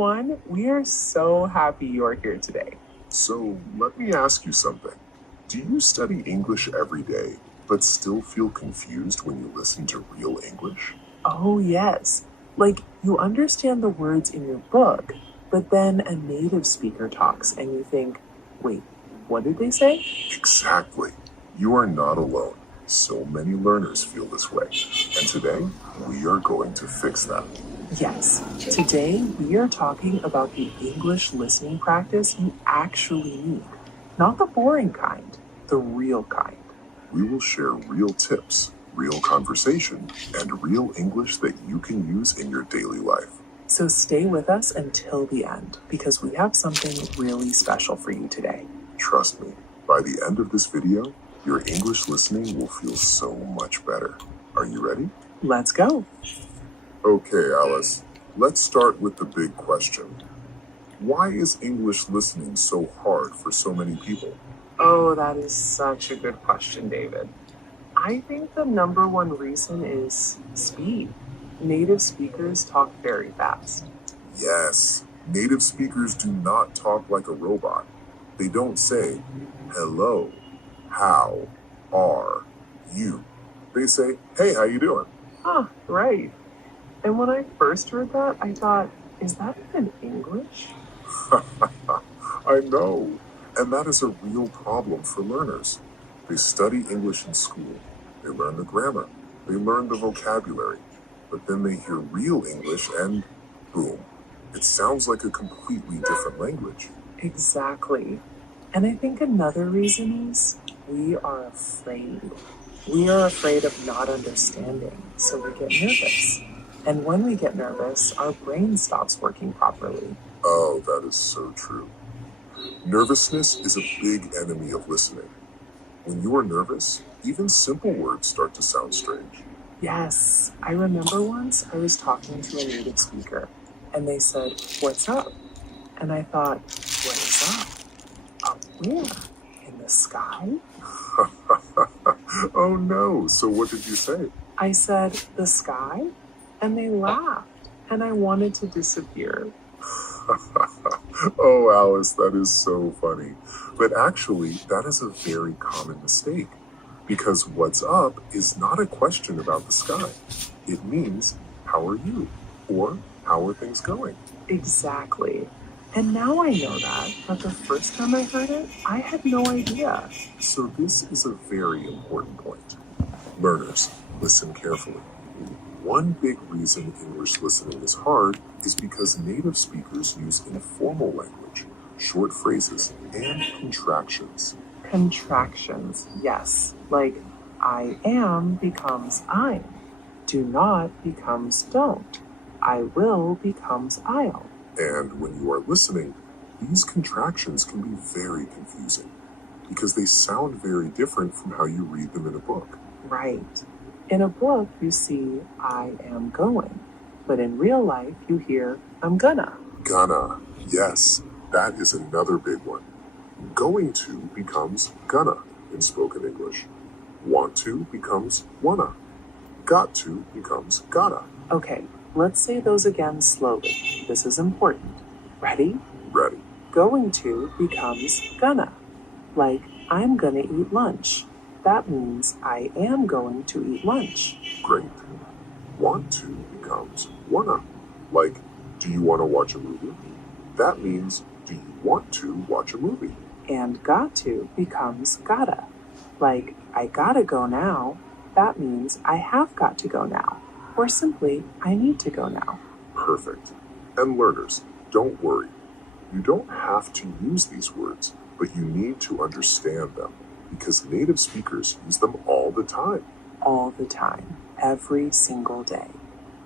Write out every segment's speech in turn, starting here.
everyone. We are so happy you're here today. So, let me ask you something. Do you study English every day, but still feel confused when you listen to real English? Oh, yes. Like you understand the words in your book, but then a native speaker talks and you think, wait, what did they say? Exactly. You are not alone. So many learners feel this way. And today, we are going to fix that. Yes. Today, we are talking about the English listening practice you actually need. Not the boring kind, the real kind. We will share real tips, real conversation, and real English that you can use in your daily life. So stay with us until the end because we have something really special for you today. Trust me, by the end of this video, your English listening will feel so much better. Are you ready? Let's go. Okay, Alice, let's start with the big question. Why is English listening so hard for so many people? Oh, that is such a good question, David. I think the number one reason is speed. Native speakers talk very fast. Yes, native speakers do not talk like a robot. They don't say, hello, how are you? They say, hey, how you doing? Right. And when I first heard that, I thought, is that even English? I know. And that is a real problem for learners. They study English in school. They learn the grammar. They learn the vocabulary. But then they hear real English and boom, it sounds like a completely different language. Exactly. And I think another reason is we are afraid. We are afraid of not understanding, so we get nervous. And when we get nervous, our brain stops working properly. Oh, that is so true. Nervousness is a big enemy of listening. When you are nervous, even simple words start to sound strange. Yes, I remember once I was talking to a native speaker and they said, "What's up?" And I thought, what is up? Up where? In the sky? Oh no, so what did you say? I said, the sky? And they laughed and I wanted to disappear. Oh, Alice, that is so funny. But actually, that is a very common mistake. Because what's up is not a question about the sky. It means, how are you? Or, how are things going? Exactly. And now I know that, but the first time I heard it, I had no idea. So this is a very important point. Learners, listen carefully. One big reason English listening is hard is because native speakers use informal language, short phrases, and contractions. Contractions, yes. Like I am becomes I'm. Do not becomes don't. I will becomes I'll. And when you are listening, these contractions can be very confusing because they sound very different from how you read them in a book. Right. In a book, you see I am going, but in real life, you hear I'm gonna. Gonna. Yes, that is another big one. Going to becomes gonna in spoken English. Want to becomes wanna. Got to becomes gotta. Okay, let's say those again slowly. This is important. Ready? Ready. Going to becomes gonna. Like, I'm gonna eat lunch. That means I am going to eat lunch. Great. Want to becomes wanna. Like, do you want to watch a movie? That means, do you want to watch a movie? And got to becomes gotta. Like, I gotta go now. That means I have got to go now. Or simply, I need to go now. Perfect. And learners, don't worry. You don't have to use these words, but you need to understand them because native speakers use them all the time. All the time. Every single day.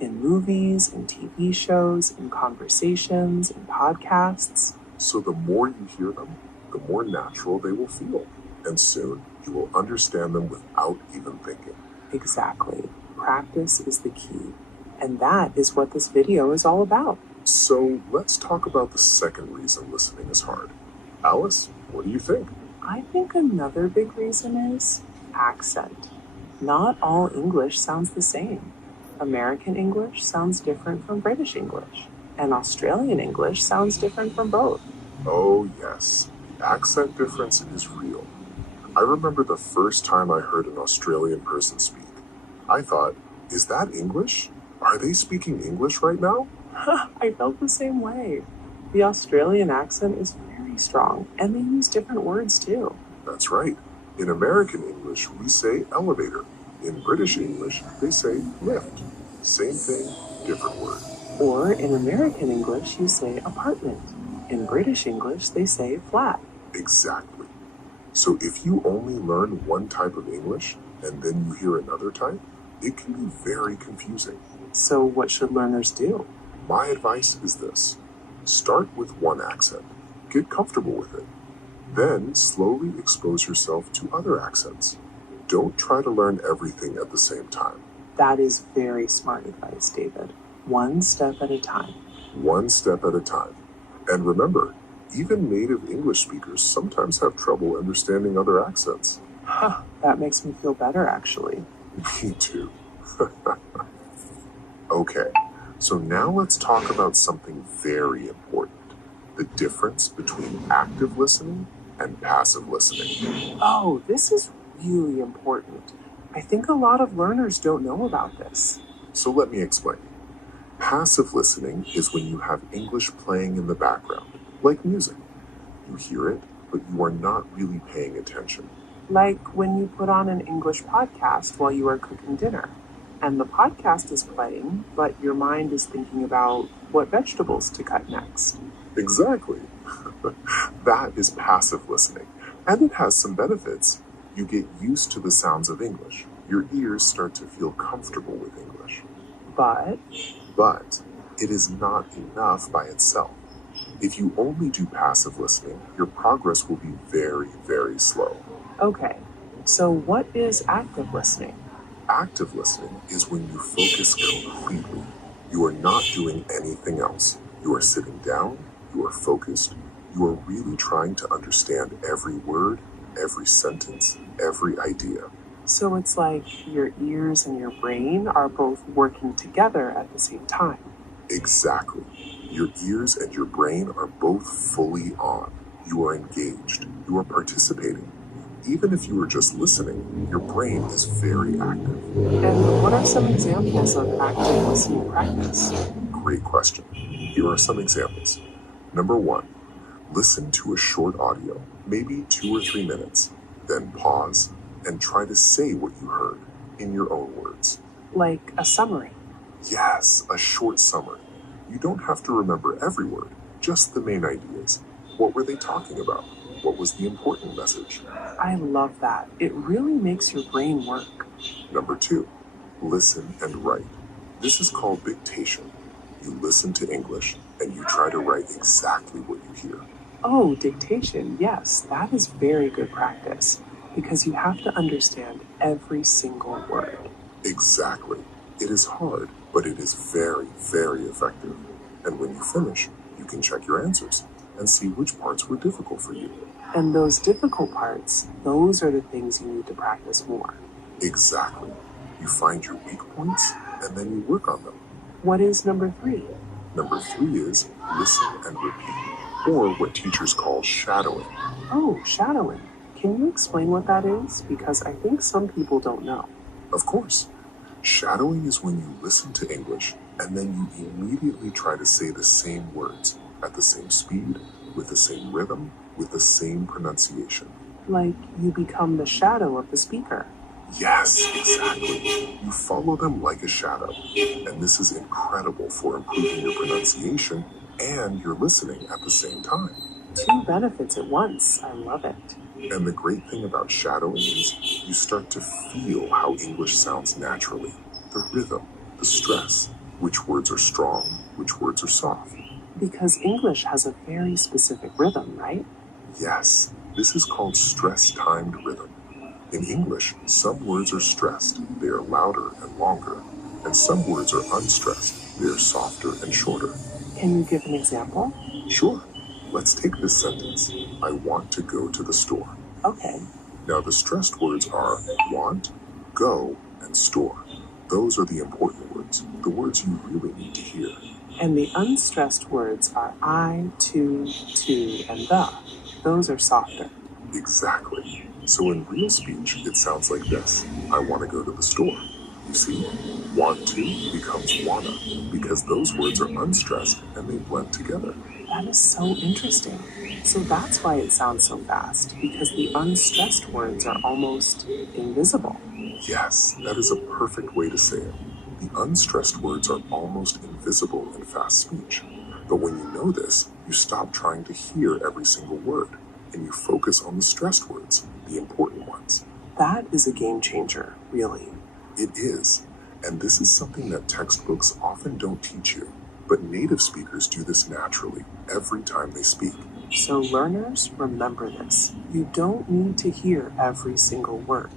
In movies, in TV shows, in conversations, in podcasts. So the more you hear them, the more natural they will feel. And soon, you will understand them without even thinking. Exactly. Practice is the key. And that is what this video is all about. So let's talk about the second reason listening is hard. Alice, what do you think? I think another big reason is accent. Not all English sounds the same. American English sounds different from British English. And Australian English sounds different from both. Oh, yes, the accent difference is real. I remember the first time I heard an Australian person speak. I thought, is that English? Are they speaking English right now? I felt the same way. The Australian accent is very strong, and they use different words too. That's right. In American English, we say elevator. In British English, they say lift. Same thing, different word. Or in American English, you say apartment. In British English, they say flat. Exactly. So if you only learn one type of English and then you hear another type, it can be very confusing. So what should learners do? My advice is this. Start with one accent. Get comfortable with it. Then slowly expose yourself to other accents. Don't try to learn everything at the same time. That is very smart advice, David. One step at a time. One step at a time. And remember, even native English speakers sometimes have trouble understanding other accents. That makes me feel better, actually. Me too. Okay, so now let's talk about something very important. The difference between active listening and passive listening. Oh, this is really important. I think a lot of learners don't know about this. So let me explain. Passive listening is when you have English playing in the background, like music. You hear it, but you are not really paying attention. Like when you put on an English podcast while you are cooking dinner, and the podcast is playing, but your mind is thinking about what vegetables to cut next. Exactly. That is passive listening, and it has some benefits. You get used to the sounds of English. Your ears start to feel comfortable with English. But it is not enough by itself. If you only do passive listening, your progress will be very, very slow. okay, so what is active listening? Active listening is when you focus completely. You are not doing anything else. You are sitting down, you are focused, you are really trying to understand every word, every sentence, every idea. So it's like your ears and your brain are both working together at the same time. Exactly. Your ears and your brain are both fully on. You are engaged. You are participating. Even if you are just listening, your brain is very active. And what are some examples of active listening practice? Great question. Here are some examples. Number 1, listen to a short audio, maybe 2 or 3 minutes. Then pause and try to say what you heard in your own words. Like a summary. Yes, a short summary. You don't have to remember every word, just the main ideas. What were they talking about? What was the important message? I love that. It really makes your brain work. Number 2, listen and write. This is called dictation. You listen to English and you try to write exactly what you hear. Oh, dictation. Yes, that is very good practice because you have to understand every single word. Exactly. It is hard, but it is very, very effective. And when you finish, you can check your answers and see which parts were difficult for you. And those difficult parts, those are the things you need to practice more. Exactly. You find your weak points and then you work on them. What is number 3? Number 3 is listen and repeat, or what teachers call shadowing. Oh, shadowing. Can you explain what that is? Because I think some people don't know. Of course. Shadowing is when you listen to English and then you immediately try to say the same words at the same speed, with the same rhythm, with the same pronunciation. Like you become the shadow of the speaker. Yes, exactly. You follow them like a shadow. And this is incredible for improving your pronunciation and your listening at the same time. 2 benefits at once. I love it. And the great thing about shadowing is you start to feel how English sounds naturally. The rhythm, the stress, which words are strong, which words are soft. Because English has a very specific rhythm, right? Yes, this is called stress-timed rhythm. In English, some words are stressed, they are louder and longer, and some words are unstressed, they are softer and shorter. Can you give an example? Sure. Let's take this sentence. I want to go to the store. Okay. Now the stressed words are want, go, and store. Those are the important words, the words you really need to hear. And the unstressed words are I, to, and the. Those are softer. Exactly. So in real speech, it sounds like this. I want to go to the store. You see, want to becomes wanna because those words are unstressed and they blend together. That is so interesting. So that's why it sounds so fast, because the unstressed words are almost invisible. Yes, that is a perfect way to say it. The unstressed words are almost invisible in fast speech. But when you know this, you stop trying to hear every single word and you focus on the stressed words, the important ones. That is a game changer, really. It is. And this is something that textbooks often don't teach you. But native speakers do this naturally every time they speak. So learners, remember this. You don't need to hear every single word.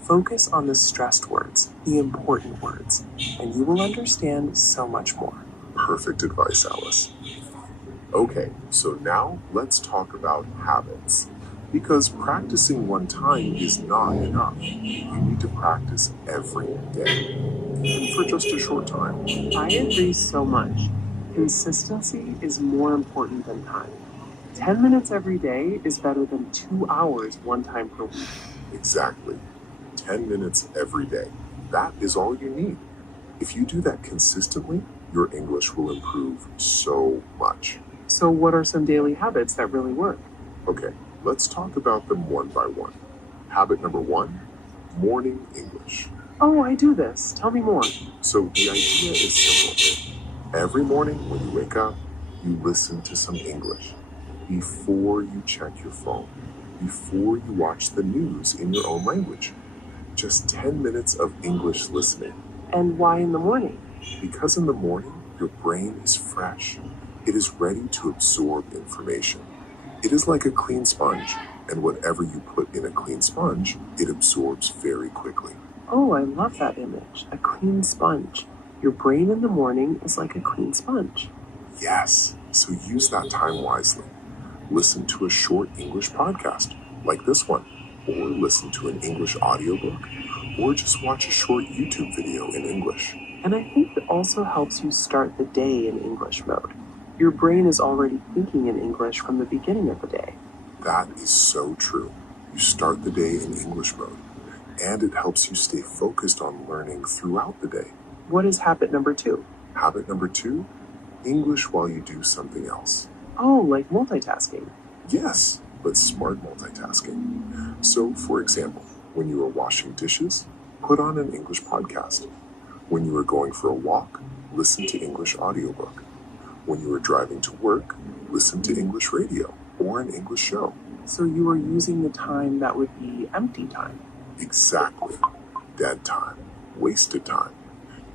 Focus on the stressed words, the important words, and you will understand so much more. Perfect advice, Alice. Okay, so now let's talk about habits. Because practicing one time is not enough. You need to practice every day, even for just a short time. I agree so much. Consistency is more important than time. 10 minutes every day is better than 2 hours one time per week. Exactly. 10 minutes every day. That is all you need. If you do that consistently, your English will improve so much. So what are some daily habits that really work? Okay, let's talk about them one by one. Habit number 1, morning English. Oh, I do this. Tell me more. So the idea is simple. Every morning when you wake up, you listen to some English. Before you check your phone, before you watch the news in your own language. Just 10 minutes of English listening. And why in the morning? Because in the morning, your brain is fresh. It is ready to absorb information. It is like a clean sponge, and whatever you put in a clean sponge, it absorbs very quickly. Oh, I love that image. A clean sponge. Your brain in the morning is like a clean sponge. Yes, so use that time wisely. Listen to a short English podcast, like this one, or listen to an English audiobook, or just watch a short YouTube video in English. And I think it also helps you start the day in English mode. Your brain is already thinking in English from the beginning of the day. That is so true. You start the day in English mode, and it helps you stay focused on learning throughout the day. What is habit number 2? Habit number 2, English while you do something else. Oh, like multitasking. Yes, but smart multitasking. So, for example, when you are washing dishes, put on an English podcast. When you are going for a walk, listen to English audiobook. When you are driving to work, listen to English radio or an English show. So you are using the time that would be empty time. Exactly. Dead time. Wasted time.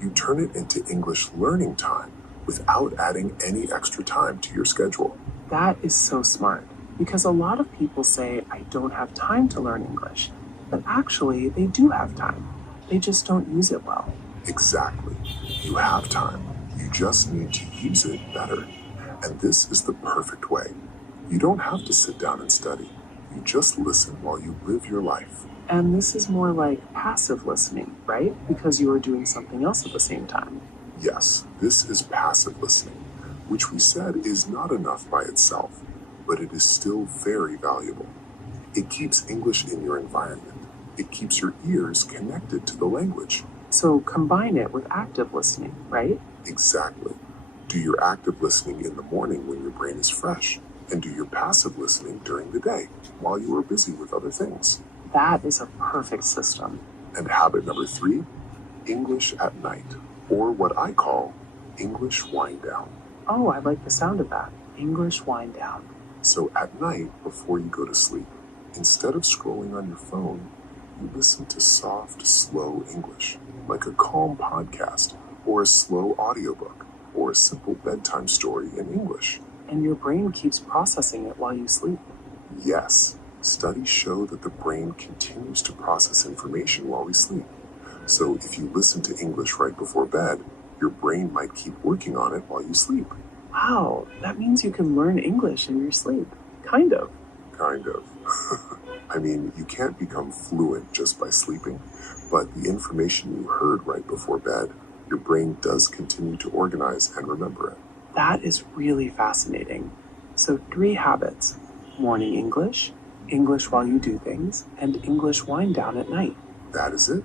You turn it into English learning time without adding any extra time to your schedule. That is so smart, because a lot of people say, I don't have time to learn English. But actually, they do have time. They just don't use it well. Exactly. You have time. You just need to use it better. And this is the perfect way. You don't have to sit down and study. You just listen while you live your life. And this is more like passive listening, right? Because you are doing something else at the same time. Yes, this is passive listening, which we said is not enough by itself, but it is still very valuable. It keeps English in your environment. It keeps your ears connected to the language. So combine it with active listening, right? Exactly. Do your active listening in the morning when your brain is fresh, and do your passive listening during the day while you are busy with other things. That is a perfect system. And habit number 3, English at night, or what I call English wind down. Oh, I like the sound of that. English wind down. So at night, before you go to sleep, instead of scrolling on your phone, you listen to soft, slow English, like a calm podcast, or a slow audiobook, or a simple bedtime story in English. And your brain keeps processing it while you sleep. Yes, studies show that the brain continues to process information while we sleep. So if you listen to English right before bed, your brain might keep working on it while you sleep. Wow, that means you can learn English in your sleep. Kind of. Kind of. I mean, you can't become fluent just by sleeping, but the information you heard right before bed, your brain does continue to organize and remember it. That is really fascinating. So 3 habits: morning English, English while you do things, and English wind down at night. That is it.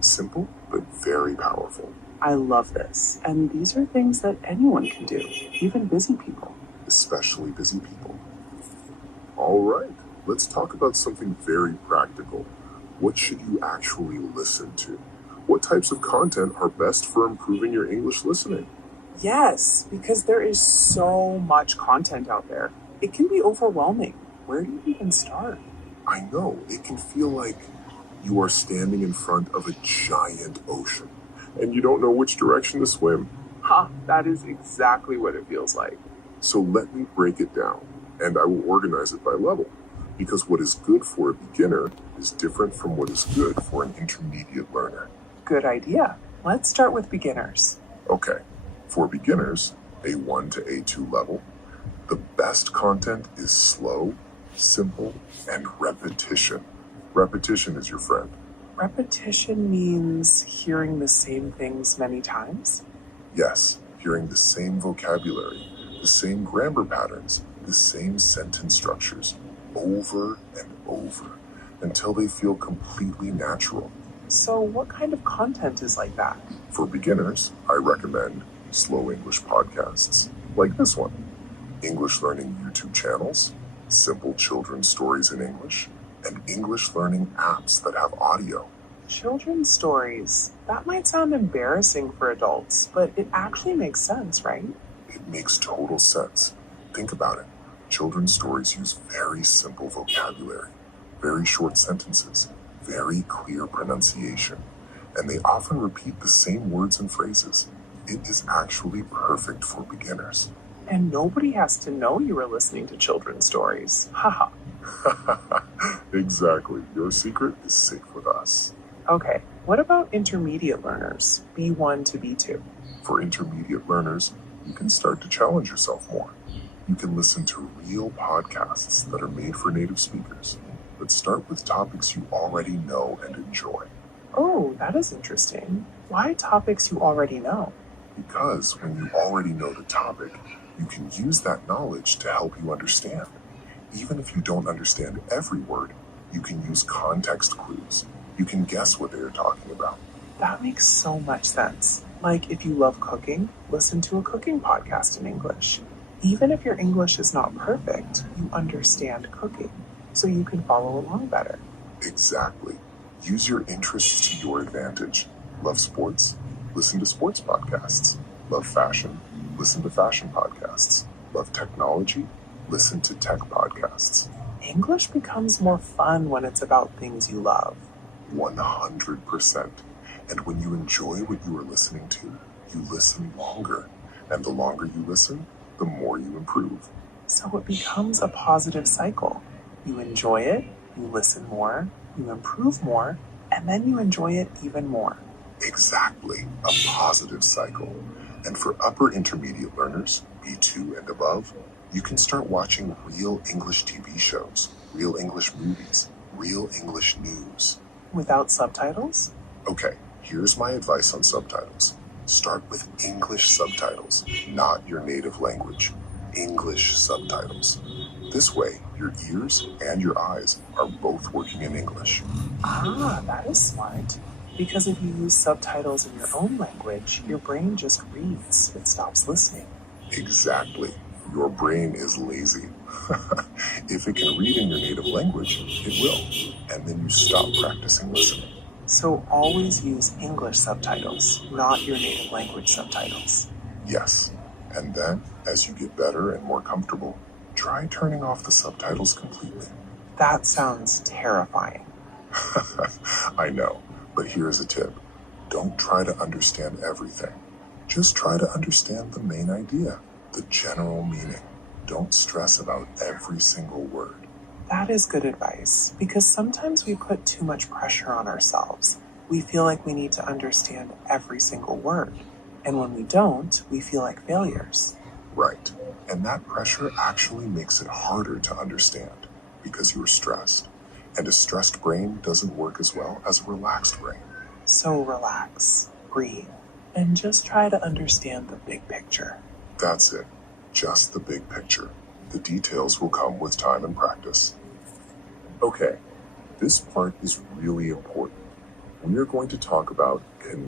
Simple, but very powerful. I love this. And these are things that anyone can do, even busy people. Especially busy people. All right, let's talk about something very practical. What should you actually listen to? What types of content are best for improving your English listening? Yes, because there is so much content out there. It can be overwhelming. Where do you even start? I know, it can feel like you are standing in front of a giant ocean and you don't know which direction to swim. That is exactly what it feels like. So let me break it down, and I will organize it by level, because what is good for a beginner is different from what is good for an intermediate learner. Good idea. Let's start with beginners. Okay, for beginners, A1 to A2 level, the best content is slow, simple, and repetition. Repetition is your friend. Repetition means hearing the same things many times? Yes, hearing the same vocabulary, the same grammar patterns, the same sentence structures, over and over, until they feel completely natural. So what kind of content is like that? For beginners, I recommend slow English podcasts, like this one, English learning YouTube channels, simple children's stories in English, and English learning apps that have audio. Children's stories. That might sound embarrassing for adults, but it actually makes sense, right? It makes total sense. Think about it. Children's stories use very simple vocabulary, very short sentences, very clear pronunciation, and they often repeat the same words and phrases. It is actually perfect for beginners. And nobody has to know you were listening to children's stories. Haha. Exactly. Your secret is safe with us. Okay, what about intermediate learners, B1 to B2? For intermediate learners, you can start to challenge yourself more. You can listen to real podcasts that are made for native speakers, but start with topics you already know and enjoy. Oh, that is interesting. Why topics you already know? Because when you already know the topic, you can use that knowledge to help you understand. Even if you don't understand every word, you can use context clues. You can guess what they are talking about. That makes so much sense. Like if you love cooking, listen to a cooking podcast in English. Even if your English is not perfect, you understand cooking, so you can follow along better. Exactly. Use your interests to your advantage. Love sports? Listen to sports podcasts. Love fashion? Listen to fashion podcasts. Love technology? Listen to tech podcasts. English becomes more fun when it's about things you love. 100%. And when you enjoy what you are listening to, you listen longer. And the longer you listen, the more you improve. So it becomes a positive cycle. You enjoy it, you listen more, you improve more, and then you enjoy it even more. Exactly, a positive cycle. And for upper intermediate learners, B2 and above, you can start watching real English TV shows, real English movies, real English news. Without subtitles? Okay, here's my advice on subtitles. Start with English subtitles, not your native language. English subtitles. This way, your ears and your eyes are both working in English. That is smart. Because if you use subtitles in your own language, your brain just reads. It stops listening. Exactly. Your brain is lazy. If it can read in your native language, it will. And then you stop practicing listening. So always use English subtitles, not your native language subtitles. Yes. And then, as you get better and more comfortable, try turning off the subtitles completely. That sounds terrifying. I know, but here's a tip. Don't try to understand everything. Just try to understand the main idea, the general meaning. Don't stress about every single word. That is good advice, because sometimes we put too much pressure on ourselves. We feel like we need to understand every single word. And when we don't, we feel like failures. Right. And that pressure actually makes it harder to understand because you are stressed. And a stressed brain doesn't work as well as a relaxed brain. So relax, breathe, and just try to understand the big picture. That's it. Just the big picture. The details will come with time and practice. Okay, this part is really important. We are going to talk about